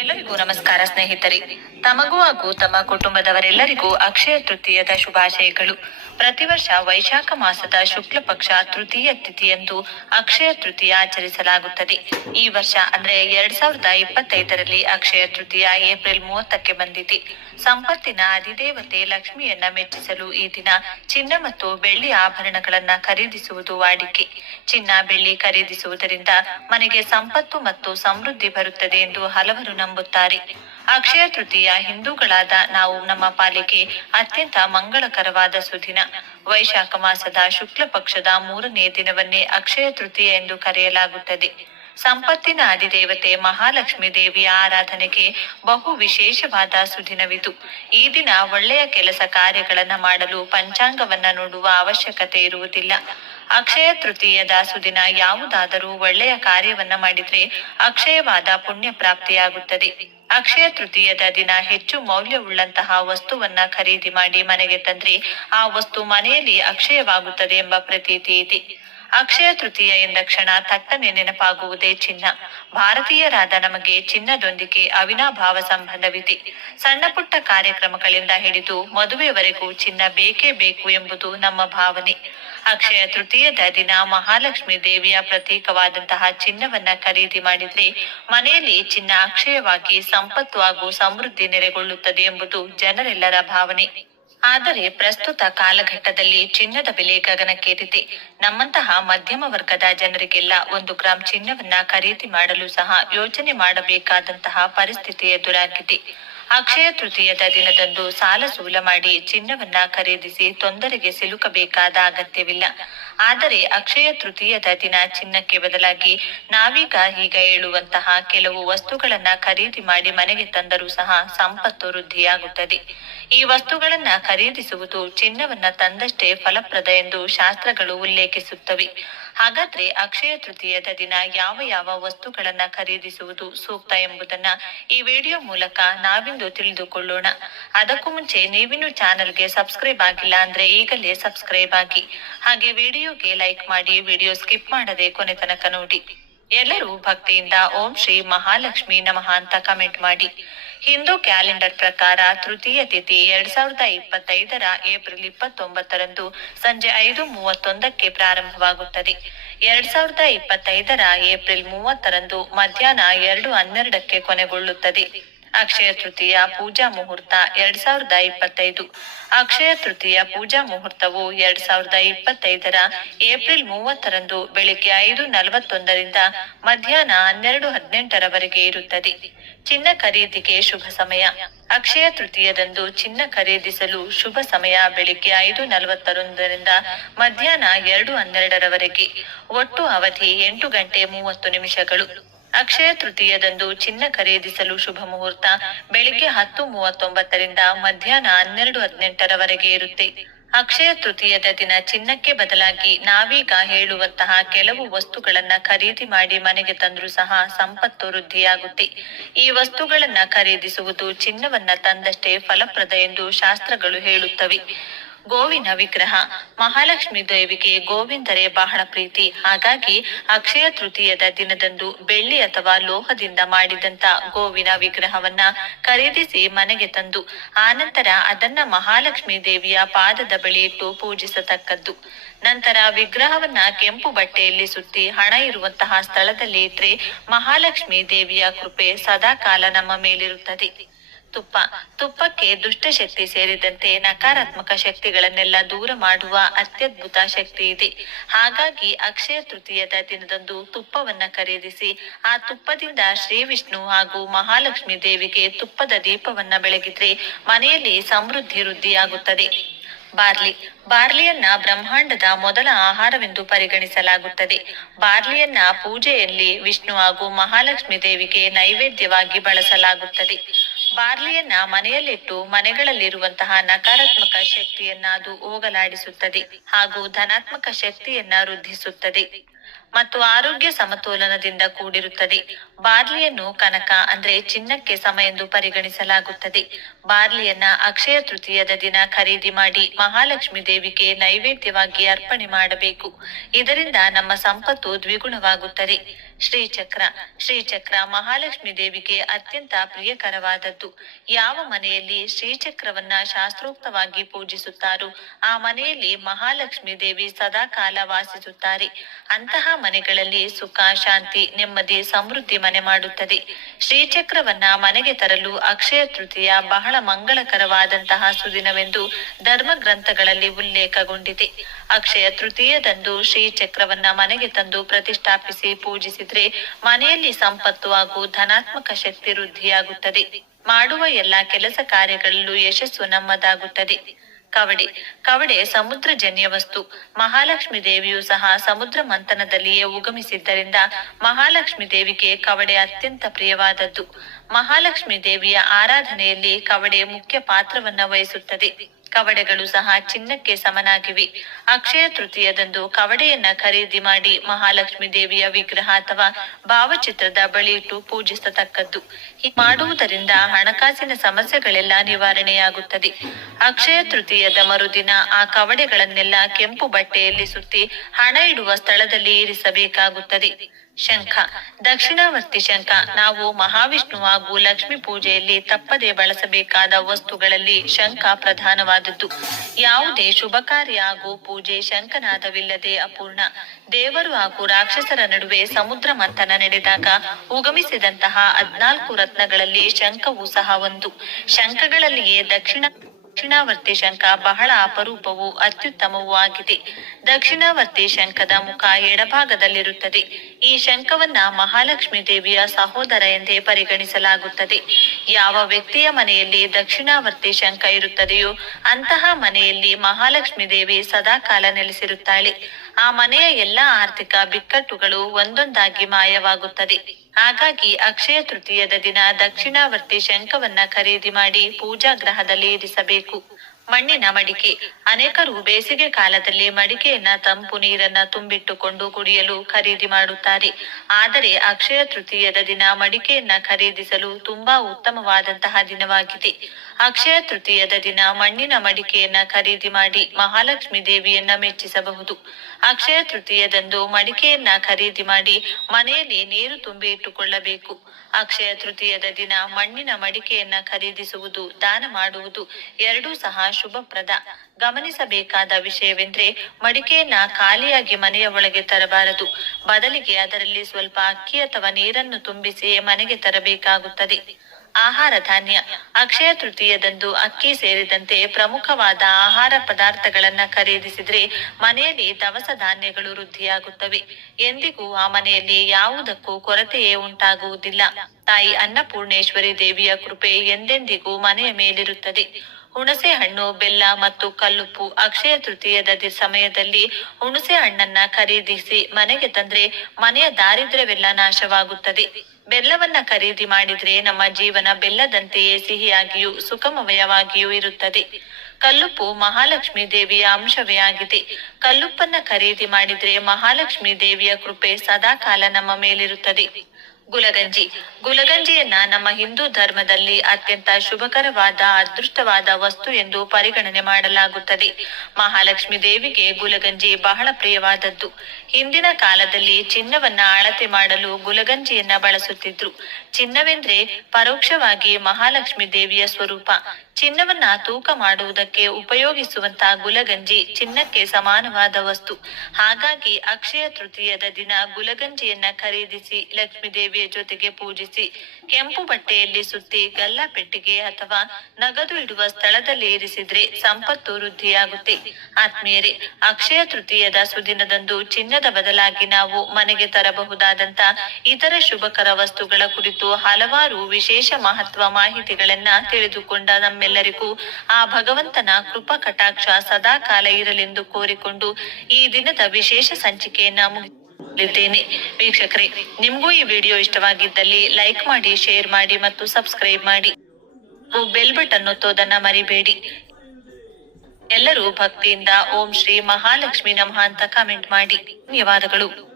ಎಲ್ಲರಿಗೂ ನಮಸ್ಕಾರ ಸ್ನೇಹಿತರೆ. ತಮಗೂ ಹಾಗೂ ತಮ್ಮ ಕುಟುಂಬದವರೆಲ್ಲರಿಗೂ ಅಕ್ಷಯ ತೃತೀಯದ ಶುಭಾಶಯಗಳು. ಪ್ರತಿ ವರ್ಷ ವೈಶಾಖ ಮಾಸದ ಶುಕ್ಲ ಪಕ್ಷ ತೃತೀಯ ತಿಥಿಯಂದು ಅಕ್ಷಯ ತೃತೀಯ ಆಚರಿಸಲಾಗುತ್ತದೆ. ಈ ವರ್ಷ ಅಂದ್ರೆ 2025ರಲ್ಲಿ ಅಕ್ಷಯ ತೃತೀಯ ಏಪ್ರಿಲ್ 30ಕ್ಕೆ ಬಂದಿದೆ. ಸಂಪತ್ತಿನ ಅಧಿದೇವತೆ ಲಕ್ಷ್ಮಿಯನ್ನ ಮೆಚ್ಚಿಸಲು ಈ ದಿನ ಚಿನ್ನ ಮತ್ತು ಬೆಳ್ಳಿ ಆಭರಣಗಳನ್ನ ಖರೀದಿಸುವುದು ವಾಡಿಕೆ. ಚಿನ್ನ ಬೆಳ್ಳಿ ಖರೀದಿಸುವುದರಿಂದ ಮನೆಗೆ ಸಂಪತ್ತು ಮತ್ತು ಸಮೃದ್ಧಿ ಬರುತ್ತದೆ ಎಂದು ಹಲವರು ನಂಬುತ್ತಾರೆ. ಅಕ್ಷಯ ತೃತೀಯ ಹಿಂದೂಗಳಾದ ನಾವು ನಮ್ಮ ಪಾಲಿಗೆ ಅತ್ಯಂತ ಮಂಗಳಕರವಾದ ಸುದಿನ. ವೈಶಾಖ ಮಾಸದ ಶುಕ್ಲ ಪಕ್ಷದ 3ನೇ ದಿನವನ್ನೇ ಅಕ್ಷಯ ತೃತೀಯ ಎಂದು ಕರೆಯಲಾಗುತ್ತದೆ. ಸಂಪತ್ತಿನ ಅಧಿದೇವತೆ ಮಹಾಲಕ್ಷ್ಮಿ ದೇವಿಯ ಆರಾಧನೆಗೆ ಬಹು ವಿಶೇಷವಾದ ಸುದಿನವಿದು. ಈ ದಿನ ಒಳ್ಳೆಯ ಕೆಲಸ ಕಾರ್ಯಗಳನ್ನ ಮಾಡಲು ಪಂಚಾಂಗವನ್ನ ನೋಡುವ ಅವಶ್ಯಕತೆ ಇರುವುದಿಲ್ಲ. ಅಕ್ಷಯ ತೃತೀಯದ ಸುದಿನ ಯಾವುದಾದರೂ ಒಳ್ಳೆಯ ಕಾರ್ಯವನ್ನ ಮಾಡಿದ್ರೆ ಅಕ್ಷಯವಾದ ಪುಣ್ಯ ಪ್ರಾಪ್ತಿಯಾಗುತ್ತದೆ. ಅಕ್ಷಯ ತೃತೀಯದ ದಿನ ಹೆಚ್ಚು ಮೌಲ್ಯವುಳ್ಳಂತಹ ವಸ್ತುವನ್ನ ಖರೀದಿ ಮಾಡಿ ಮನೆಗೆ ತಂದ್ರೆ ಆ ವಸ್ತು ಮನೆಯಲ್ಲಿ ಅಕ್ಷಯವಾಗುತ್ತದೆ ಎಂಬ ಪ್ರತೀತಿ ಇದೆ. ಅಕ್ಷಯ ತೃತೀಯ ಎಂದಕ್ಷಣ ತಟ್ಟನೆ ನೆನಪಾಗುವುದೇ ಚಿನ್ನ. ಭಾರತೀಯರಾದ ನಮಗೆ ಚಿನ್ನದೊಂದಿಗೆ ಅವಿನಾಭಾವ ಸಂಬಂಧವಿದೆ. ಸಣ್ಣ ಪುಟ್ಟ ಕಾರ್ಯಕ್ರಮಗಳಿಂದ ಹಿಡಿದು ಮದುವೆವರೆಗೂ ಚಿನ್ನ ಬೇಕೇ ಬೇಕು ಎಂಬುದು ನಮ್ಮ ಭಾವನೆ. ಅಕ್ಷಯ ತೃತೀಯದ ದಿನ ಮಹಾಲಕ್ಷ್ಮಿ ದೇವಿಯ ಪ್ರತೀಕವಾದಂತಹ ಚಿನ್ನವನ್ನ ಖರೀದಿ ಮಾಡಿದ್ರೆ ಮನೆಯಲ್ಲಿ ಚಿನ್ನ ಅಕ್ಷಯವಾಗಿ ಸಂಪತ್ತು ಹಾಗೂ ಸಮೃದ್ಧಿ ನೆಲೆಗೊಳ್ಳುತ್ತದೆ ಎಂಬುದು ಜನರೆಲ್ಲರ ಭಾವನೆ. ಆದರೆ ಪ್ರಸ್ತುತ ಕಾಲಘಟ್ಟದಲ್ಲಿ ಚಿನ್ನದ ಬೆಲೆ ಗಗನಕ್ಕೇರಿದೆ. ನಮ್ಮಂತಹ ಮಧ್ಯಮ ವರ್ಗದ ಜನರಿಗೆಲ್ಲ 1 ಗ್ರಾಂ ಚಿನ್ನವನ್ನ ಖರೀದಿ ಮಾಡಲು ಸಹ ಯೋಚನೆ ಮಾಡಬೇಕಾದಂತಹ ಪರಿಸ್ಥಿತಿ ಎದುರಾಗಿದೆ. ಅಕ್ಷಯ ತೃತೀಯದ ದಿನದಂದು ಸಾಲ ಸೂಲ ಮಾಡಿ ಚಿನ್ನವನ್ನ ಖರೀದಿಸಿ ತೊಂದರೆಗೆ ಸಿಲುಕಬೇಕಾದ ಅಗತ್ಯವಿಲ್ಲ. ಆದರೆ ಅಕ್ಷಯ ತೃತೀಯದ ದಿನ ಚಿನ್ನಕ್ಕೆ ಬದಲಾಗಿ ನಾವೀಗ ಈಗ ಹೇಳುವಂತಹ ಕೆಲವು ವಸ್ತುಗಳನ್ನ ಖರೀದಿ ಮಾಡಿ ಮನೆಗೆ ತಂದರೂ ಸಹ ಸಂಪತ್ತು ವೃದ್ಧಿಯಾಗುತ್ತದೆ. ಈ ವಸ್ತುಗಳನ್ನ ಖರೀದಿಸುವುದು ಚಿನ್ನವನ್ನ ತಂದಷ್ಟೇ ಫಲಪ್ರದ ಎಂದು ಶಾಸ್ತ್ರಗಳು ಉಲ್ಲೇಖಿಸುತ್ತವೆ. ಹಾಗಾದ್ರೆ ಅಕ್ಷಯ ತೃತೀಯದ ದಿನ ಯಾವ ಯಾವ ವಸ್ತುಗಳನ್ನ ಖರೀದಿಸುವುದು ಸೂಕ್ತ ಎಂಬುದನ್ನ ಈ ವಿಡಿಯೋ ಮೂಲಕ ನಾವಿಂದು ತಿಳಿದುಕೊಳ್ಳೋಣ. ಅದಕ್ಕೂ ಮುಂಚೆ ನೀವಿನ್ನು ಚಾನೆಲ್ಗೆ ಸಬ್ಸ್ಕ್ರೈಬ್ ಆಗಿಲ್ಲ ಅಂದ್ರೆ ಈಗಲೇ ಸಬ್ಸ್ಕ್ರೈಬ್ ಆಗಿ, ಹಾಗೆ ವಿಡಿಯೋಗೆ ಲೈಕ್ ಮಾಡಿ, ವಿಡಿಯೋ ಸ್ಕಿಪ್ ಮಾಡದೆ ಕೊನೆ ತನಕ ನೋಡಿ. ಎಲ್ಲರೂ ಭಕ್ತಿಯಿಂದ ಓಂ ಶ್ರೀ ಮಹಾಲಕ್ಷ್ಮಿ ನಮಃ ಅಂತ ಕಮೆಂಟ್ ಮಾಡಿ. ಹಿಂದೂ ಕ್ಯಾಲೆಂಡರ್ ಪ್ರಕಾರ ತೃತೀಯ ತಿಥಿ 2025ರ ಏಪ್ರಿಲ್ 29ರಂದು ಸಂಜೆ 5:31ಕ್ಕೆ ಪ್ರಾರಂಭವಾಗುತ್ತದೆ. 2025ರ ಏಪ್ರಿಲ್ 30ರಂದು ಮಧ್ಯಾಹ್ನ 2:12ಕ್ಕೆ ಕೊನೆಗೊಳ್ಳುತ್ತದೆ. ಅಕ್ಷಯ ತೃತೀಯ ಪೂಜಾ ಮುಹೂರ್ತ 2025. ಅಕ್ಷಯ ತೃತೀಯ ಪೂಜಾ ಮುಹೂರ್ತವು 2025ರ ಏಪ್ರಿಲ್ 30ರಂದು ಬೆಳಿಗ್ಗೆ 5:41ರಿಂದ ಮಧ್ಯಾಹ್ನ 12:18ರವರೆಗೆ ಇರುತ್ತದೆ. ಚಿನ್ನ ಖರೀದಿಗೆ ಶುಭ ಸಮಯ. ಅಕ್ಷಯ ತೃತೀಯದಂದು ಚಿನ್ನ ಖರೀದಿಸಲು ಶುಭ ಸಮಯ ಬೆಳಿಗ್ಗೆ 5:41ರಿಂದ ಮಧ್ಯಾಹ್ನ 2:12ರವರೆಗೆ. ಒಟ್ಟು ಅವಧಿ 8 ಗಂಟೆ 30 ನಿಮಿಷಗಳು. ಅಕ್ಷಯ ತೃತೀಯದಂದು ಚಿನ್ನ ಖರೀದಿಸಲು ಶುಭ ಮುಹೂರ್ತ ಬೆಳಿಗ್ಗೆ 10:39ರಿಂದ ಮಧ್ಯಾಹ್ನ 12:18ರವರೆಗೆ ಇರುತ್ತೆ. ಅಕ್ಷಯ ತೃತೀಯದ ದಿನ ಚಿನ್ನಕ್ಕೆ ಬದಲಾಗಿ ನಾವೀಗ ಹೇಳುವಂತಹ ಕೆಲವು ವಸ್ತುಗಳನ್ನ ಖರೀದಿ ಮಾಡಿ ಮನೆಗೆ ತಂದ್ರೂ ಸಹ ಸಂಪತ್ತು ವೃದ್ಧಿಯಾಗುತ್ತೆ. ಈ ವಸ್ತುಗಳನ್ನ ಖರೀದಿಸುವುದು ಚಿನ್ನವನ್ನ ತಂದಷ್ಟೇ ಫಲಪ್ರದ ಎಂದು ಶಾಸ್ತ್ರಗಳು ಹೇಳುತ್ತವೆ. ಗೋವಿನ ವಿಗ್ರಹ. ಮಹಾಲಕ್ಷ್ಮಿ ದೇವಿಗೆ ಗೋವೆಂದರೆ ಬಹಳ ಪ್ರೀತಿ. ಹಾಗಾಗಿ ಅಕ್ಷಯ ತೃತೀಯದ ದಿನದಂದು ಬೆಳ್ಳಿ ಅಥವಾ ಲೋಹದಿಂದ ಮಾಡಿದಂತ ಗೋವಿನ ವಿಗ್ರಹವನ್ನ ಖರೀದಿಸಿ ಮನೆಗೆ ತಂದು ಆನಂತರ ಅದನ್ನ ಮಹಾಲಕ್ಷ್ಮಿ ದೇವಿಯ ಪಾದದ ಬಳಿ ಇಟ್ಟು ಪೂಜಿಸತಕ್ಕದ್ದು. ನಂತರ ವಿಗ್ರಹವನ್ನ ಕೆಂಪು ಬಟ್ಟೆಯಲ್ಲಿ ಸುತ್ತಿ ಹಣ ಇರುವಂತಹ ಸ್ಥಳದಲ್ಲಿ ಇಟ್ರೆ ಮಹಾಲಕ್ಷ್ಮಿ ದೇವಿಯ ಕೃಪೆ ಸದಾ ಕಾಲ ನಮ್ಮ ಮೇಲಿರುತ್ತದೆ. ತುಪ್ಪಕ್ಕೆ ದುಷ್ಟಶಕ್ತಿ ಸೇರಿದಂತೆ ನಕಾರಾತ್ಮಕ ಶಕ್ತಿಗಳನ್ನೆಲ್ಲ ದೂರ ಮಾಡುವ ಅತ್ಯದ್ಭುತ ಶಕ್ತಿ ಇದೆ. ಹಾಗಾಗಿ ಅಕ್ಷಯ ತೃತೀಯದ ದಿನದಂದು ತುಪ್ಪವನ್ನ ಖರೀದಿಸಿ ಆ ತುಪ್ಪದಿಂದ ಶ್ರೀ ವಿಷ್ಣು ಹಾಗೂ ಮಹಾಲಕ್ಷ್ಮಿ ದೇವಿಗೆ ತುಪ್ಪದ ದೀಪವನ್ನ ಬೆಳಗಿದ್ರೆ ಮನೆಯಲ್ಲಿ ಸಮೃದ್ಧಿ ವೃದ್ಧಿಯಾಗುತ್ತದೆ. ಬಾರ್ಲಿಯನ್ನ ಬ್ರಹ್ಮಾಂಡದ ಮೊದಲ ಆಹಾರವೆಂದು ಪರಿಗಣಿಸಲಾಗುತ್ತದೆ. ಬಾರ್ಲಿಯನ್ನ ಪೂಜೆಯಲ್ಲಿ ವಿಷ್ಣು ಹಾಗೂ ಮಹಾಲಕ್ಷ್ಮಿ ದೇವಿಗೆ ನೈವೇದ್ಯವಾಗಿ ಬಳಸಲಾಗುತ್ತದೆ. ಬಾರ್ಲಿಯನ್ನ ಮನೆಯಲ್ಲಿಟ್ಟು ಮನೆಗಳಲ್ಲಿರುವಂತಹ ನಕಾರಾತ್ಮಕ ಶಕ್ತಿಯನ್ನ ಅದು ಹೋಗಲಾಡಿಸುತ್ತದೆ ಹಾಗೂ ಧನಾತ್ಮಕ ಶಕ್ತಿಯನ್ನ ವೃದ್ಧಿಸುತ್ತದೆ ಮತ್ತು ಆರೋಗ್ಯ ಸಮತೋಲನದಿಂದ ಕೂಡಿರುತ್ತದೆ. ಬಾರ್ಲಿಯನ್ನು ಕನಕ ಅಂದ್ರೆ ಚಿನ್ನಕ್ಕೆ ಸಮ ಎಂದು ಪರಿಗಣಿಸಲಾಗುತ್ತದೆ. ಬಾರ್ಲಿಯನ್ನ ಅಕ್ಷಯ ತೃತೀಯದ ದಿನ ಖರೀದಿ ಮಾಡಿ ಮಹಾಲಕ್ಷ್ಮಿ ದೇವಿಗೆ ನೈವೇದ್ಯವಾಗಿ ಅರ್ಪಣೆ ಮಾಡಬೇಕು. ಇದರಿಂದ ನಮ್ಮ ಸಂಪತ್ತು ದ್ವಿಗುಣವಾಗುತ್ತದೆ. ಶ್ರೀಚಕ್ರ. ಶ್ರೀಚಕ್ರ ಮಹಾಲಕ್ಷ್ಮಿ ದೇವಿಗೆ ಅತ್ಯಂತ ಪ್ರಿಯಕರವಾದದ್ದು. ಯಾವ ಮನೆಯಲ್ಲಿ ಶ್ರೀಚಕ್ರವನ್ನ ಶಾಸ್ತ್ರೋಕ್ತವಾಗಿ ಪೂಜಿಸುತ್ತಾರೋ ಆ ಮನೆಯಲ್ಲಿ ಮಹಾಲಕ್ಷ್ಮಿ ದೇವಿ ಸದಾಕಾಲ ವಾಸಿಸುತ್ತಾರೆ. ಅಂತಹ ಮನೆಗಳಲ್ಲಿ ಸುಖ, ಶಾಂತಿ, ನೆಮ್ಮದಿ, ಸಮೃದ್ಧಿ ಮನೆ ಮಾಡುತ್ತದೆ. ಶ್ರೀಚಕ್ರವನ್ನ ಮನೆಗೆ ತರಲು ಅಕ್ಷಯ ತೃತೀಯ ಬಹಳ ಮಂಗಳಕರವಾದಂತಹ ಸುದಿನವೆಂದು ಧರ್ಮ ಗ್ರಂಥಗಳಲ್ಲಿ ಉಲ್ಲೇಖಗೊಂಡಿದೆ. ಅಕ್ಷಯ ತೃತೀಯದಂದು ಶ್ರೀಚಕ್ರವನ್ನ ಮನೆಗೆ ತಂದು ಪ್ರತಿಷ್ಠಾಪಿಸಿ ಪೂಜಿಸಿದ್ರೆ ಮನೆಯಲ್ಲಿ ಸಂಪತ್ತು ಹಾಗೂ ಧನಾತ್ಮಕ ಶಕ್ತಿ ವೃದ್ಧಿಯಾಗುತ್ತದೆ. ಮಾಡುವ ಎಲ್ಲಾ ಕೆಲಸ ಕಾರ್ಯಗಳಲ್ಲೂ ಯಶಸ್ಸು ನಮ್ಮದಾಗುತ್ತದೆ. ಕವಡೆ. ಕವಡೆ ಸಮುದ್ರಜನ್ಯ ವಸ್ತು. ಮಹಾಲಕ್ಷ್ಮಿ ದೇವಿಯು ಸಹ ಸಮುದ್ರ ಮಂಥನದಲ್ಲಿಯೇ ಉಗಮಿಸಿದ್ದರಿಂದ ಮಹಾಲಕ್ಷ್ಮಿ ದೇವಿಗೆ ಕವಡೆ ಅತ್ಯಂತ ಪ್ರಿಯವಾದದ್ದು. ಮಹಾಲಕ್ಷ್ಮಿ ದೇವಿಯ ಆರಾಧನೆಯಲ್ಲಿ ಕವಡೆ ಮುಖ್ಯ ಪಾತ್ರವನ್ನ ವಹಿಸುತ್ತದೆ. ಕವಡೆಗಳು ಸಹ ಚಿನ್ನಕ್ಕೆ ಸಮನಾಗಿವೆ. ಅಕ್ಷಯ ತೃತೀಯದಂದು ಕವಡೆಯನ್ನ ಖರೀದಿ ಮಾಡಿ ಮಹಾಲಕ್ಷ್ಮಿ ದೇವಿಯ ವಿಗ್ರಹ ಅಥವಾ ಭಾವಚಿತ್ರದ ಬಳಿ ಇಟ್ಟು ಪೂಜಿಸತಕ್ಕದ್ದು. ಹೀಗೆ ಮಾಡುವುದರಿಂದ ಹಣಕಾಸಿನ ಸಮಸ್ಯೆಗಳೆಲ್ಲ ನಿವಾರಣೆಯಾಗುತ್ತದೆ. ಅಕ್ಷಯ ತೃತೀಯದ ಮರುದಿನ ಆ ಕವಡೆಗಳನ್ನೆಲ್ಲ ಕೆಂಪು ಬಟ್ಟೆಯಲ್ಲಿ ಸುತ್ತಿ ಹಣ ಇಡುವ ಸ್ಥಳದಲ್ಲಿ ಇರಿಸಬೇಕಾಗುತ್ತದೆ. ಶಂಖ. ದಕ್ಷಿಣಾವರ್ತಿ ಶಂಖ ನಾವು ಮಹಾವಿಷ್ಣು ಹಾಗೂ ಲಕ್ಷ್ಮಿ ಪೂಜೆಯಲ್ಲಿ ತಪ್ಪದೆ ಬಳಸಬೇಕಾದ ವಸ್ತುಗಳಲ್ಲಿ ಶಂಖ ಪ್ರಧಾನವಾದದ್ದು. ಯಾವುದೇ ಶುಭ ಕಾರ್ಯ ಹಾಗೂ ಪೂಜೆ ಶಂಖನಾದವಿಲ್ಲದೆ ಅಪೂರ್ಣ. ದೇವರು ಹಾಗೂ ರಾಕ್ಷಸರ ನಡುವೆ ಸಮುದ್ರ ಮಂಥನ ನಡೆದಾಗ ಉಗಮಿಸಿದಂತಹ 14 ರತ್ನಗಳಲ್ಲಿ ಶಂಖವೂ ಸಹ ಒಂದು. ಶಂಖಗಳಲ್ಲಿಯೇ ದಕ್ಷಿಣಾವರ್ತಿ ಶಂಖ ಬಹಳ ಅಪರೂಪವೂ ಅತ್ಯುತ್ತಮವೂ ಆಗಿದೆ. ದಕ್ಷಿಣಾವರ್ತಿ ಶಂಖದ ಮುಖ ಎಡಭಾಗದಲ್ಲಿರುತ್ತದೆ. ಈ ಶಂಖವನ್ನ ಮಹಾಲಕ್ಷ್ಮಿ ದೇವಿಯ ಸಹೋದರ ಎಂದೇ ಪರಿಗಣಿಸಲಾಗುತ್ತದೆ. ಯಾವ ವ್ಯಕ್ತಿಯ ಮನೆಯಲ್ಲಿ ದಕ್ಷಿಣಾವರ್ತಿ ಶಂಖ ಇರುತ್ತದೆಯೋ ಅಂತಹ ಮನೆಯಲ್ಲಿ ಮಹಾಲಕ್ಷ್ಮಿ ದೇವಿ ಸದಾಕಾಲ ನೆಲೆಸಿರುತ್ತಾಳೆ. ಆ ಮನೆಯ ಎಲ್ಲಾ ಆರ್ಥಿಕ ಬಿಕ್ಕಟ್ಟುಗಳು ಒಂದೊಂದಾಗಿ ಮಾಯವಾಗುತ್ತದೆ. ಹಾಗಾಗಿ ಅಕ್ಷಯ ತೃತೀಯದ ದಿನ ದಕ್ಷಿಣಾವರ್ತಿ ಶಂಖವನ್ನ ಖರೀದಿ ಮಾಡಿ ಪೂಜಾ ಗೃಹದಲ್ಲಿ ಇರಿಸಬೇಕು. ಮಣ್ಣಿನ ಮಡಿಕೆ. ಅನೇಕರು ಬೇಸಿಗೆ ಕಾಲದಲ್ಲಿ ಮಡಿಕೆಯನ್ನ ತಂಪು ನೀರನ್ನ ತುಂಬಿಟ್ಟುಕೊಂಡು ಕುಡಿಯಲು ಖರೀದಿ ಮಾಡುತ್ತಾರೆ. ಆದರೆ ಅಕ್ಷಯ ತೃತೀಯದ ದಿನ ಮಡಿಕೆಯನ್ನ ಖರೀದಿಸಲು ತುಂಬಾ ಉತ್ತಮವಾದಂತಹ ದಿನವಾಗಿದೆ. ಅಕ್ಷಯ ತೃತೀಯದ ದಿನ ಮಣ್ಣಿನ ಮಡಿಕೆಯನ್ನ ಖರೀದಿ ಮಾಡಿ ಮಹಾಲಕ್ಷ್ಮಿ ದೇವಿಯನ್ನ ಮೆಚ್ಚಿಸಬಹುದು. ಅಕ್ಷಯ ತೃತೀಯದಂದು ಮಡಿಕೆಯನ್ನ ಖರೀದಿ ಮಾಡಿ ಮನೆಯಲ್ಲಿ ನೀರು ತುಂಬಿ ಇಟ್ಟುಕೊಳ್ಳಬೇಕು. ಅಕ್ಷಯ ತೃತೀಯದ ದಿನ ಮಣ್ಣಿನ ಮಡಿಕೆಯನ್ನ ಖರೀದಿಸುವುದು, ದಾನ ಮಾಡುವುದು ಎರಡೂ ಸಹ ಶುಭಪ್ರದ. ಗಮನಿಸಬೇಕಾದ ವಿಷಯವೆಂದ್ರೆ ಮಡಿಕೆಯನ್ನ ಖಾಲಿಯಾಗಿ ಮನೆಯ ಒಳಗೆ ತರಬಾರದು. ಬದಲಿಗೆ ಅದರಲ್ಲಿ ಸ್ವಲ್ಪ ಅಕ್ಕಿ ಅಥವಾ ನೀರನ್ನು ತುಂಬಿಸಿ ಮನೆಗೆ ತರಬೇಕಾಗುತ್ತದೆ. ಆಹಾರ ಧಾನ್ಯ. ಅಕ್ಷಯ ತೃತೀಯದಂದು ಅಕ್ಕಿ ಸೇರಿದಂತೆ ಪ್ರಮುಖವಾದ ಆಹಾರ ಪದಾರ್ಥಗಳನ್ನ ಖರೀದಿಸಿದ್ರೆ ಮನೆಯಲ್ಲಿ ದವಸ ಧಾನ್ಯಗಳು ವೃದ್ಧಿಯಾಗುತ್ತವೆ. ಎಂದಿಗೂ ಆ ಮನೆಯಲ್ಲಿ ಯಾವುದಕ್ಕೂ ಕೊರತೆಯೇ ಉಂಟಾಗುವುದಿಲ್ಲ. ತಾಯಿ ಅನ್ನಪೂರ್ಣೇಶ್ವರಿ ದೇವಿಯ ಕೃಪೆ ಎಂದೆಂದಿಗೂ ಮನೆಯ ಮೇಲಿರುತ್ತದೆ. ಹುಣಸೆ ಹಣ್ಣು, ಬೆಲ್ಲ ಮತ್ತು ಕಲ್ಲುಪ್ಪು. ಅಕ್ಷಯ ತೃತೀಯದ ಸಮಯದಲ್ಲಿ ಹುಣಸೆ ಹಣ್ಣನ್ನ ಖರೀದಿಸಿ ಮನೆಗೆ ತಂದ್ರೆ ಮನೆಯ ದಾರಿದ್ರ್ಯವೆಲ್ಲ ನಾಶವಾಗುತ್ತದೆ. ಬೆಲ್ಲವನ್ನ ಖರೀದಿ ಮಾಡಿದ್ರೆ ನಮ್ಮ ಜೀವನ ಬೆಲ್ಲದಂತೆಯೇ ಸಿಹಿಯಾಗಿಯೂ ಸುಖಮಯವಾಗಿಯೂ ಇರುತ್ತದೆ. ಕಲ್ಲುಪ್ಪು ಮಹಾಲಕ್ಷ್ಮಿ ದೇವಿಯ ಅಂಶವೇ ಆಗಿದೆ. ಕಲ್ಲುಪ್ಪನ್ನ ಖರೀದಿ ಮಾಡಿದ್ರೆ ಮಹಾಲಕ್ಷ್ಮಿ ದೇವಿಯ ಕೃಪೆ ಸದಾಕಾಲ ನಮ್ಮ ಮೇಲಿರುತ್ತದೆ. ಗುಲಗಂಜಿ. ಗುಲಗಂಜಿಯನ್ನ ನಮ್ಮ ಹಿಂದೂ ಧರ್ಮದಲ್ಲಿ ಅತ್ಯಂತ ಶುಭಕರವಾದ ಅದೃಷ್ಟವಾದ ವಸ್ತು ಎಂದು ಪರಿಗಣನೆ ಮಾಡಲಾಗುತ್ತದೆ. ಮಹಾಲಕ್ಷ್ಮಿ ದೇವಿಗೆ ಗುಲಗಂಜಿ ಬಹಳ ಪ್ರಿಯವಾದದ್ದು. ಹಿಂದಿನ ಕಾಲದಲ್ಲಿ ಚಿನ್ನವನ್ನ ಅಳತೆ ಮಾಡಲು ಗುಲಗಂಜಿಯನ್ನ ಬಳಸುತ್ತಿದ್ರು. ಚಿನ್ನವೆಂದ್ರೆ ಪರೋಕ್ಷವಾಗಿ ಮಹಾಲಕ್ಷ್ಮಿ ದೇವಿಯ ಸ್ವರೂಪ. ಚಿನ್ನವನ್ನ ತೂಕ ಮಾಡುವುದಕ್ಕೆ ಉಪಯೋಗಿಸುವಂತ ಗುಲಗಂಜಿ ಚಿನ್ನಕ್ಕೆ ಸಮಾನವಾದ ವಸ್ತು. ಹಾಗಾಗಿ ಅಕ್ಷಯ ತೃತೀಯದ ದಿನ ಗುಲಗಂಜಿಯನ್ನ ಖರೀದಿಸಿ ಲಕ್ಷ್ಮೀ ದೇವಿಯ ಜೊತೆಗೆ ಪೂಜಿಸಿ ಕೆಂಪು ಬಟ್ಟೆಯಲ್ಲಿ ಸುತ್ತಿ ಗಲ್ಲ ಪೆಟ್ಟಿಗೆ ಅಥವಾ ನಗದು ಇಡುವ ಸ್ಥಳದಲ್ಲಿ ಇರಿಸಿದ್ರೆ ಸಂಪತ್ತು ವೃದ್ಧಿಯಾಗುತ್ತೆ. ಆತ್ಮೀಯರೇ, ಅಕ್ಷಯ ತೃತೀಯದ ಸುದಿನದಂದು ಚಿನ್ನದ ಬದಲಾಗಿ ನಾವು ಮನೆಗೆ ತರಬಹುದಾದಂತ ಇತರ ಶುಭಕರ ವಸ್ತುಗಳ ಕುರಿತು ಹಲವಾರು ವಿಶೇಷ ಮಹತ್ವ ಮಾಹಿತಿಗಳನ್ನ ತಿಳಿದುಕೊಂಡ ನಮ್ಮೆಲ್ಲರಿಗೂ ಆ ಭಗವಂತನ ಕೃಪಾ ಕಟಾಕ್ಷ ಸದಾ ಕಾಲ ಇರಲೆಂದು ಕೋರಿಕೊಂಡು ಈ ದಿನದ ವಿಶೇಷ ಸಂಚಿಕೆಯನ್ನ ಮುಗಿಸಿದ್ದೇನೆ. ವೀಕ್ಷಕರೇ, ನಿಮ್ಗೂ ಈ ವಿಡಿಯೋ ಇಷ್ಟವಾಗಿದ್ದಲ್ಲಿ ಲೈಕ್ ಮಾಡಿ, ಶೇರ್ ಮಾಡಿ ಮತ್ತು ಸಬ್ಸ್ಕ್ರೈಬ್ ಮಾಡಿ. ಬೆಲ್ ಬಟನ್ ಒತ್ತೋದನ್ನ ಮರಿಬೇಡಿ. ಎಲ್ಲರೂ ಭಕ್ತಿಯಿಂದ ಓಂ ಶ್ರೀ ಮಹಾಲಕ್ಷ್ಮಿ ನಮಃ ಅಂತ ಕಮೆಂಟ್ ಮಾಡಿ. ಧನ್ಯವಾದಗಳು.